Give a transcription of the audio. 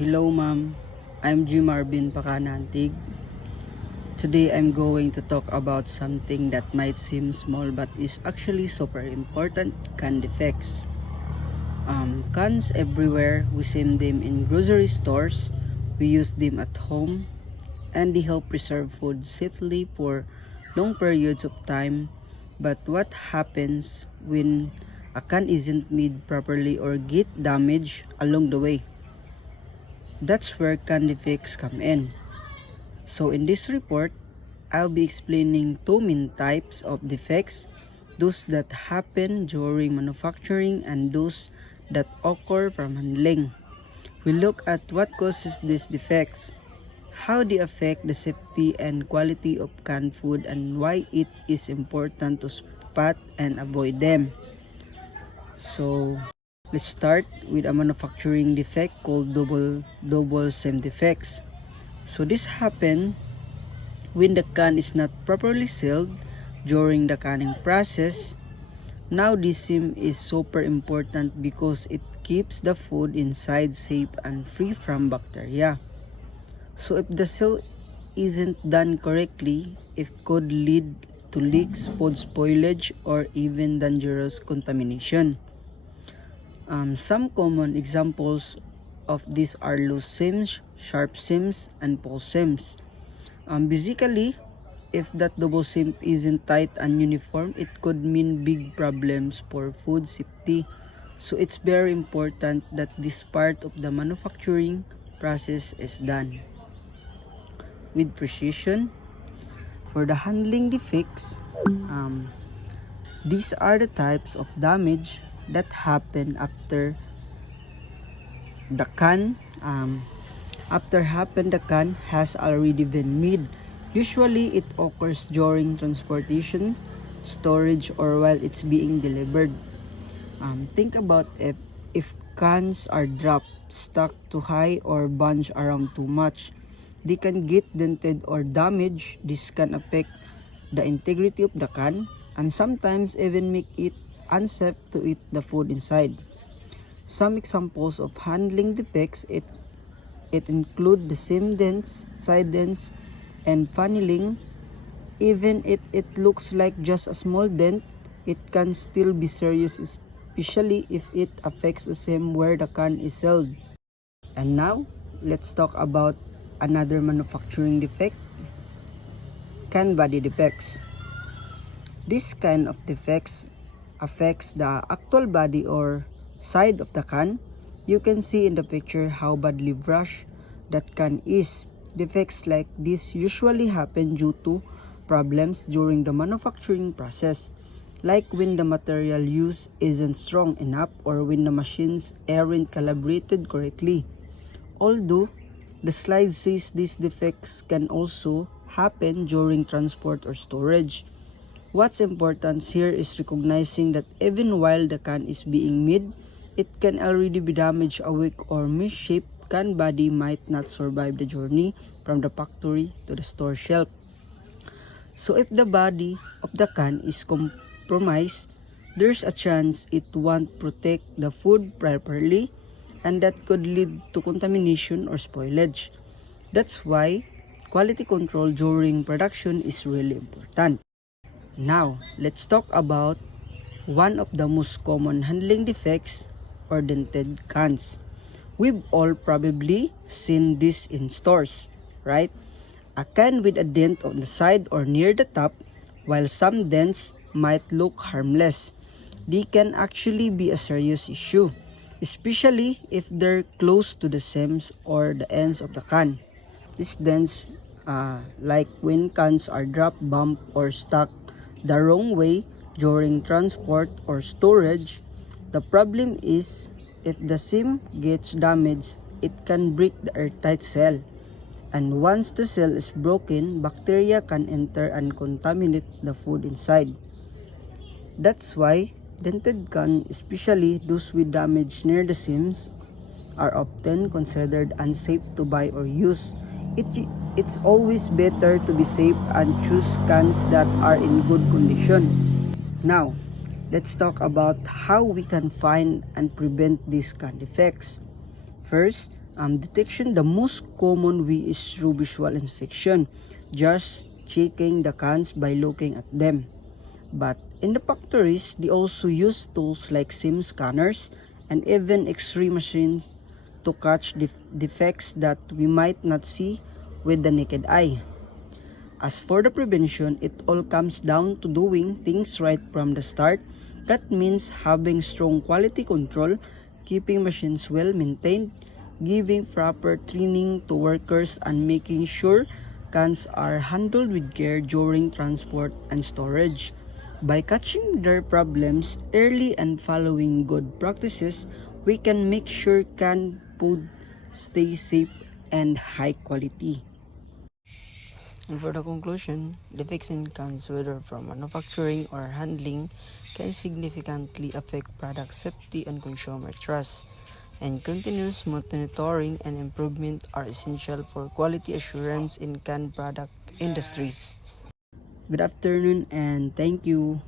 Hello ma'am, I'm G. Marvin Pakanantig. Today I'm going to talk about something that might seem small but is actually super important: can defects. Cans everywhere, we see them in grocery stores, we use them at home, and they help preserve food safely for long periods of time. But what happens when a can isn't made properly or get damaged along the way? That's where can defects come in. So in this report, I'll be explaining two main types of defects: those that happen during manufacturing and those that occur from handling. We look at what causes these defects, how they affect the safety and quality of canned food, and why it is important to spot and avoid them. So let's start with a manufacturing defect called double seam defects. So this happen when the can is not properly sealed during the canning process. Now this seam is super important because it keeps the food inside safe and free from bacteria. So if the seal isn't done correctly, it could lead to leaks, food spoilage, or even dangerous contamination. Some common examples of these are loose seams, sharp seams, and false seams. Basically, if that double seam isn't tight and uniform, it could mean big problems for food safety. So it's very important that this part of the manufacturing process is done with precision. For the handling defects, these are the types of damage that happen after the can the can has already been made. Usually it occurs during transportation, storage, or while it's being delivered. Think about if cans are dropped, stuck too high, or bunched around too much. They can get dented or damaged. This can affect the integrity of the can and sometimes even make it unsafe to eat the food inside. Some examples of handling defects it include the seam dents, side dents, and funneling. Even if it looks like just a small dent, it can still be serious, especially if it affects the seam where the can is sealed. And now, let's talk about another manufacturing defect: can body defects. This kind of defects affects the actual body or side of the can. You can see in the picture how badly brushed that can is. Defects like this usually happen due to problems during the manufacturing process, like when the material used isn't strong enough or when the machines aren't calibrated correctly. Although the slide says these defects can also happen during transport or storage, what's important here is recognizing that even while the can is being made, it can already be damaged, a weak or misshaped can body might not survive the journey from the factory to the store shelf. So if the body of the can is compromised, there's a chance it won't protect the food properly, and that could lead to contamination or spoilage. That's why quality control during production is really important. Now, let's talk about one of the most common handling defects, or dented cans. We've all probably seen this in stores, right? A can with a dent on the side or near the top. While some dents might look harmless, they can actually be a serious issue, especially if they're close to the seams or the ends of the can. These dents, like when cans are dropped, bumped, or stuck the wrong way during transport or storage. The problem is, if the seam gets damaged, it can break the airtight seal. And once the seal is broken, bacteria can enter and contaminate the food inside. That's why dented cans, especially those with damage near the seams, are often considered unsafe to buy or use. It's always better to be safe and choose cans that are in good condition. Now, let's talk about how we can find and prevent these can defects. First, Detection, the most common way is through visual inspection, just checking the cans by looking at them. But in the factories, they also use tools like SIM scanners and even X-ray machines to catch defects that we might not see with the naked eye. As for the prevention, it all comes down to doing things right from the start. That means having strong quality control, keeping machines well maintained, giving proper training to workers, and making sure cans are handled with care during transport and storage. By catching their problems early and following good practices, we can make sure canned food stays safe and high quality. And for the conclusion, defects in cans, whether from manufacturing or handling, can significantly affect product safety and consumer trust. And continuous monitoring and improvement are essential for quality assurance in canned product industries. Good afternoon and thank you.